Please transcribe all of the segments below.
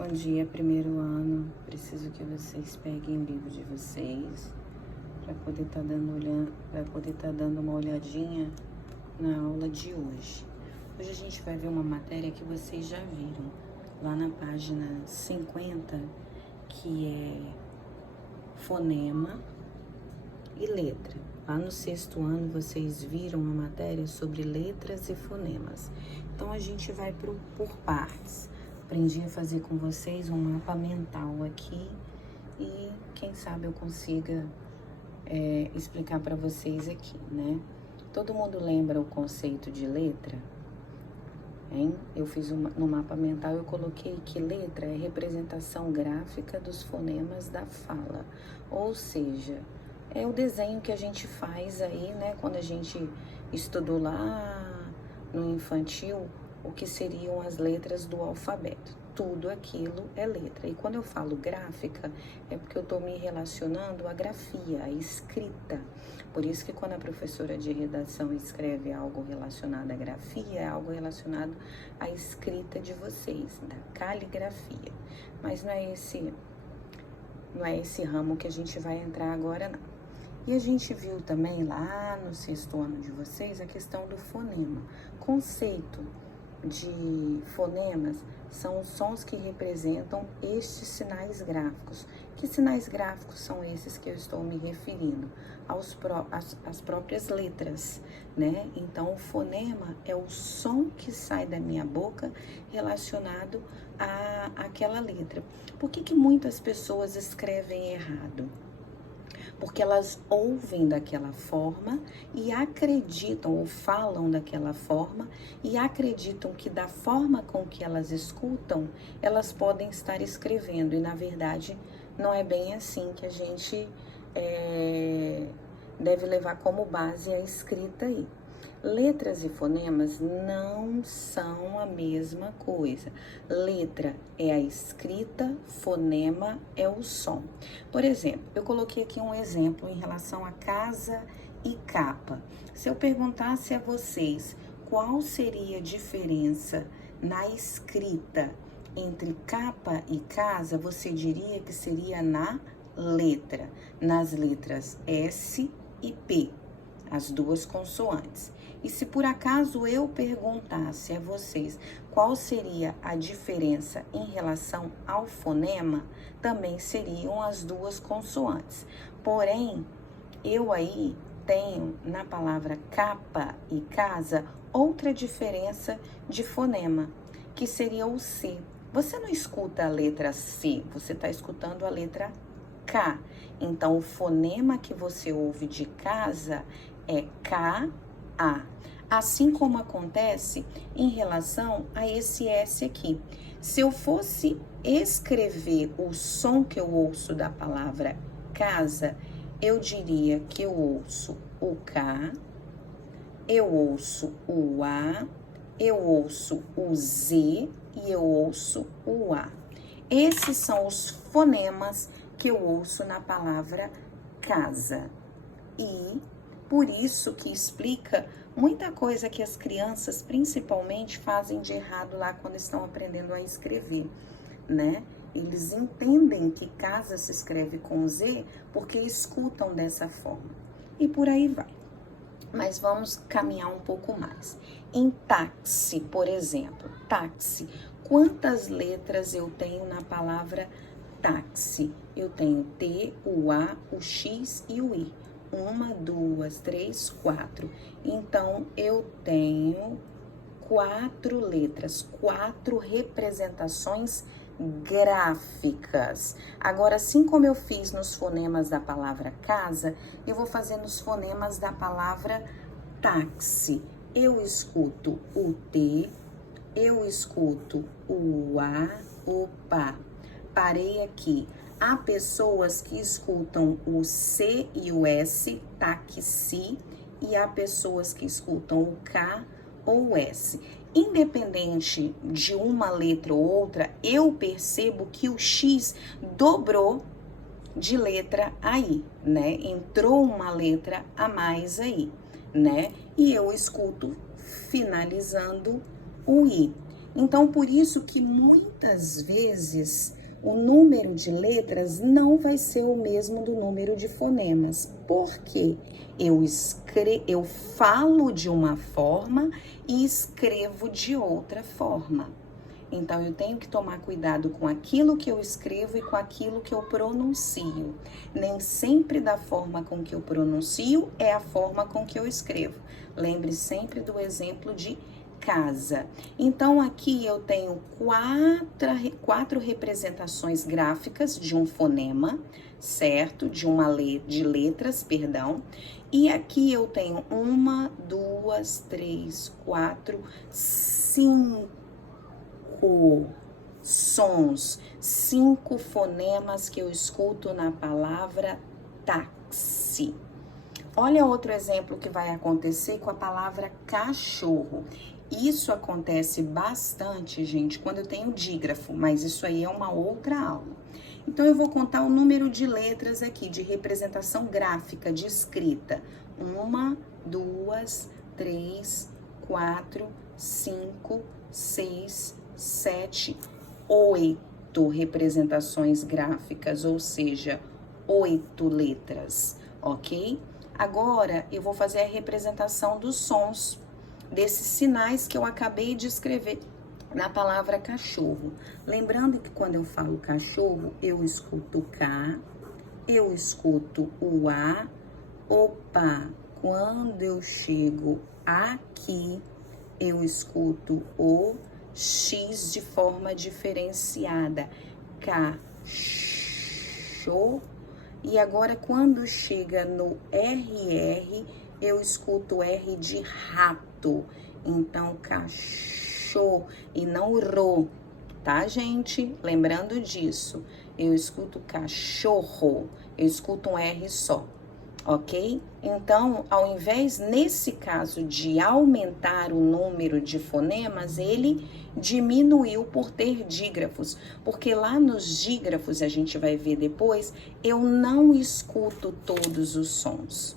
Bom dia, primeiro ano. Preciso que vocês peguem o livro de vocês para poder estar dando uma olhadinha na aula de hoje. Hoje a gente vai ver uma matéria que vocês já viram lá na página 50, que é fonema e letra. Lá no sexto ano vocês viram uma matéria sobre letras e fonemas. Então a gente vai por partes. Aprendi a fazer com vocês um mapa mental aqui e quem sabe eu consiga explicar para vocês aqui, né? Todo mundo lembra o conceito de letra? Hein? Eu fiz no mapa mental, eu coloquei que letra é representação gráfica dos fonemas da fala, ou seja, é o desenho que a gente faz aí, né? Quando a gente estudou lá no infantil, o que seriam as letras do alfabeto. Tudo aquilo é letra. E quando eu falo gráfica, é porque eu estou me relacionando à grafia, à escrita. Por isso que quando a professora de redação escreve algo relacionado à grafia, é algo relacionado à escrita de vocês, da caligrafia. Mas não é esse ramo que a gente vai entrar agora, não. E a gente viu também lá no sexto ano de vocês a questão do fonema. Conceito de fonemas são os sons que representam estes sinais gráficos. Que sinais gráficos são esses que eu estou me referindo? Às próprias letras, né? Então, o fonema é o som que sai da minha boca relacionado àquela letra. Por que muitas pessoas escrevem errado? Porque elas ouvem daquela forma e acreditam ou falam daquela forma e acreditam que da forma com que elas escutam, elas podem estar escrevendo. E, na verdade, não é bem assim que a gente deve levar como base a escrita aí. Letras e fonemas não são a mesma coisa. Letra é a escrita, fonema é o som. Por exemplo, eu coloquei aqui um exemplo em relação a casa e capa. Se eu perguntasse a vocês qual seria a diferença na escrita entre capa e casa, você diria que seria na letra, nas letras S e P, as duas consoantes. E se por acaso eu perguntasse a vocês qual seria a diferença em relação ao fonema, também seriam as duas consoantes. Porém, eu aí tenho na palavra capa e casa outra diferença de fonema, que seria o C. Você não escuta a letra C, você está escutando a letra K. Então, o fonema que você ouve de casa é K-A. Assim como acontece em relação a esse S aqui. Se eu fosse escrever o som que eu ouço da palavra casa, eu diria que eu ouço o K, eu ouço o A, eu ouço o Z e eu ouço o A. Esses são os fonemas que eu ouço na palavra casa. E por isso que explica muita coisa que as crianças principalmente fazem de errado lá quando estão aprendendo a escrever, né? Eles entendem que casa se escreve com Z porque escutam dessa forma. E por aí vai. Mas vamos caminhar um pouco mais. Em táxi, por exemplo, táxi. Quantas letras eu tenho na palavra táxi? Eu tenho T, o A, o X e o I. 1, 2, 3, 4. Então, eu tenho 4 letras, 4 representações gráficas. Agora, assim como eu fiz nos fonemas da palavra casa, eu vou fazer nos fonemas da palavra táxi. Eu escuto o T, eu escuto o A, opa, parei aqui. Há pessoas que escutam o C e o S, táxi, e há pessoas que escutam o K ou o S. Independente de uma letra ou outra, eu percebo que o X dobrou de letra aí, né? Entrou uma letra a mais aí, né? E eu escuto finalizando o I. Então, por isso que muitas vezes o número de letras não vai ser o mesmo do número de fonemas. Por quê? Eu falo de uma forma e escrevo de outra forma. Então, eu tenho que tomar cuidado com aquilo que eu escrevo e com aquilo que eu pronuncio. Nem sempre da forma com que eu pronuncio é a forma com que eu escrevo. Lembre sempre do exemplo de casa. Então, aqui eu tenho quatro representações gráficas de um fonema, certo? De letras, perdão. E aqui eu tenho 1, 2, 3, 4, 5 sons, 5 fonemas que eu escuto na palavra táxi. Olha outro exemplo que vai acontecer com a palavra cachorro. Isso acontece bastante, gente, quando eu tenho dígrafo, mas isso aí é uma outra aula. Então, eu vou contar o número de letras aqui, de representação gráfica, de escrita. 1, 2, 3, 4, 5, 6, 7, 8 representações gráficas, ou seja, 8 letras, ok? Agora, eu vou fazer a representação dos sons, desses sinais que eu acabei de escrever na palavra cachorro. Lembrando que quando eu falo cachorro, eu escuto K, eu escuto o A, opa, quando eu chego aqui, eu escuto o X de forma diferenciada, cachorro. E agora, quando chega no RR, eu escuto o R de rato. Então, cachorro e não ro, tá, gente? Lembrando disso, eu escuto cachorro, eu escuto um R só, ok? Então, ao invés, nesse caso, de aumentar o número de fonemas, ele diminuiu por ter dígrafos, porque lá nos dígrafos, a gente vai ver depois, eu não escuto todos os sons,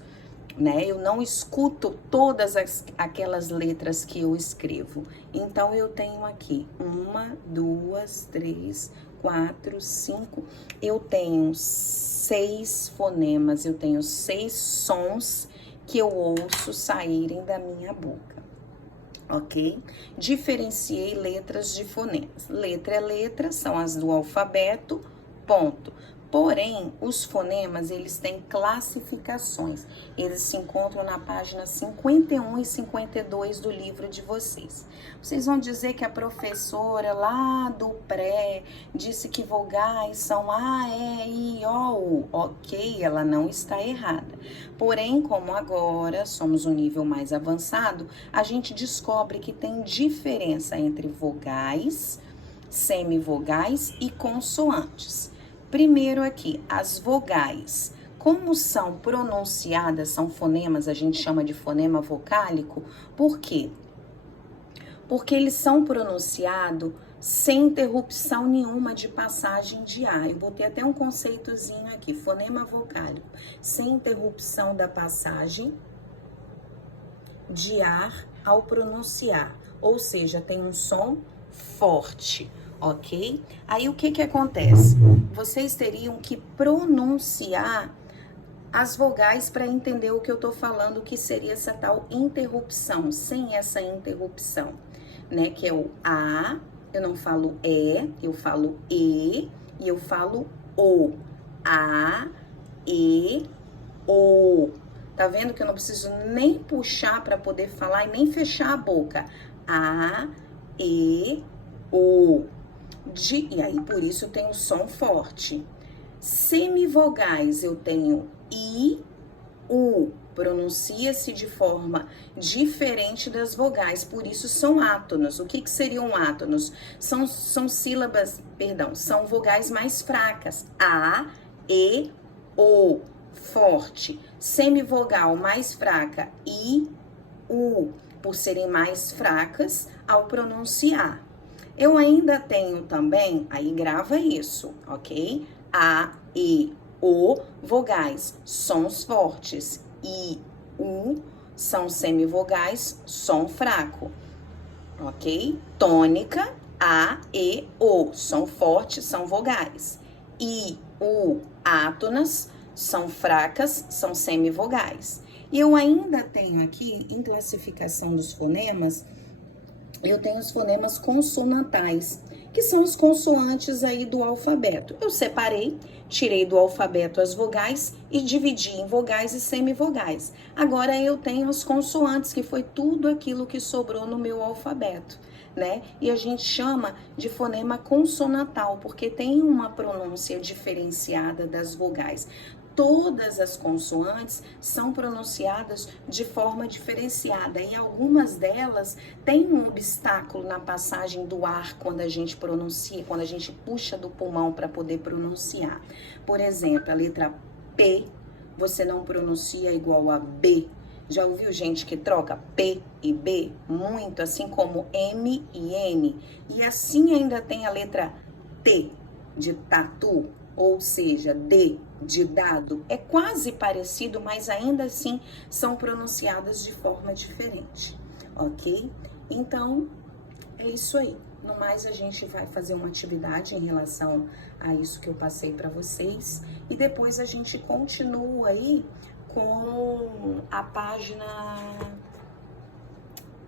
né? Eu não escuto todas aquelas letras que eu escrevo. Então, eu tenho aqui 1, 2, 3, 4, 5, eu tenho 6 fonemas, eu tenho 6 sons que eu ouço saírem da minha boca, ok? Diferenciei letras de fonemas. Letra é letra, são as do alfabeto, ponto. Porém, os fonemas, eles têm classificações. Eles se encontram na página 51 e 52 do livro de vocês. Vocês vão dizer que a professora lá do pré disse que vogais são A, E, I, O, U. Ok, ela não está errada. Porém, como agora somos um nível mais avançado, a gente descobre que tem diferença entre vogais, semivogais e consoantes. Primeiro aqui, as vogais. Como são pronunciadas, são fonemas, a gente chama de fonema vocálico. Por quê? Porque eles são pronunciados sem interrupção nenhuma de passagem de ar. Eu botei até um conceitozinho aqui, fonema vocálico, sem interrupção da passagem de ar ao pronunciar. Ou seja, tem um som forte. Ok? Aí o que acontece? Vocês teriam que pronunciar as vogais para entender o que eu tô falando, que seria essa tal interrupção, sem essa interrupção, né? Que é o A, eu não falo eu falo E e eu falo O. A, E, O. Tá vendo que eu não preciso nem puxar para poder falar e nem fechar a boca. A, E, O. E aí, por isso, eu tenho som forte. Semivogais, eu tenho I, U. Pronuncia-se de forma diferente das vogais, por isso são átonos. O que seriam átonos? São sílabas, perdão, são vogais mais fracas. A, E, O. Forte. Semivogal mais fraca, I, U. Por serem mais fracas ao pronunciar. Eu ainda tenho também, aí grava isso, ok? A, E, O, vogais, sons fortes. I, U, são semivogais, som fraco, ok? Tônica, A, E, O, som forte, são vogais. I, U, átonas, são fracas, são semivogais. E eu ainda tenho aqui, em classificação dos fonemas, eu tenho os fonemas consonantais, que são os consoantes aí do alfabeto. Eu separei, tirei do alfabeto as vogais e dividi em vogais e semivogais. Agora eu tenho os consoantes, que foi tudo aquilo que sobrou no meu alfabeto, né? E a gente chama de fonema consonantal, porque tem uma pronúncia diferenciada das vogais. Todas as consoantes são pronunciadas de forma diferenciada e algumas delas têm um obstáculo na passagem do ar quando a gente pronuncia, quando a gente puxa do pulmão para poder pronunciar. Por exemplo, a letra P, você não pronuncia igual a B. Já ouviu gente que troca P e B? Muito, assim como M e N. E assim ainda tem a letra T, de tatu, ou seja, D de dado. É quase parecido, mas ainda assim são pronunciadas de forma diferente, ok? Então, é isso aí. No mais, a gente vai fazer uma atividade em relação a isso que eu passei para vocês. E depois a gente continua aí com a página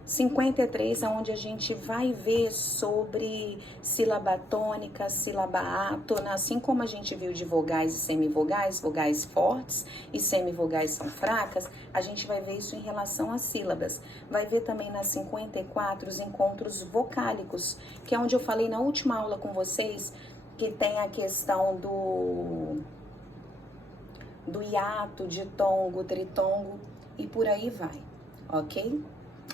53, onde a gente vai ver sobre sílaba tônica, sílaba átona, assim como a gente viu de vogais e semivogais, vogais fortes e semivogais são fracas, a gente vai ver isso em relação às sílabas. Vai ver também na 54 os encontros vocálicos, que é onde eu falei na última aula com vocês, que tem a questão do hiato, ditongo, tritongo e por aí vai, ok?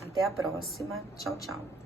Até a próxima. Tchau, tchau.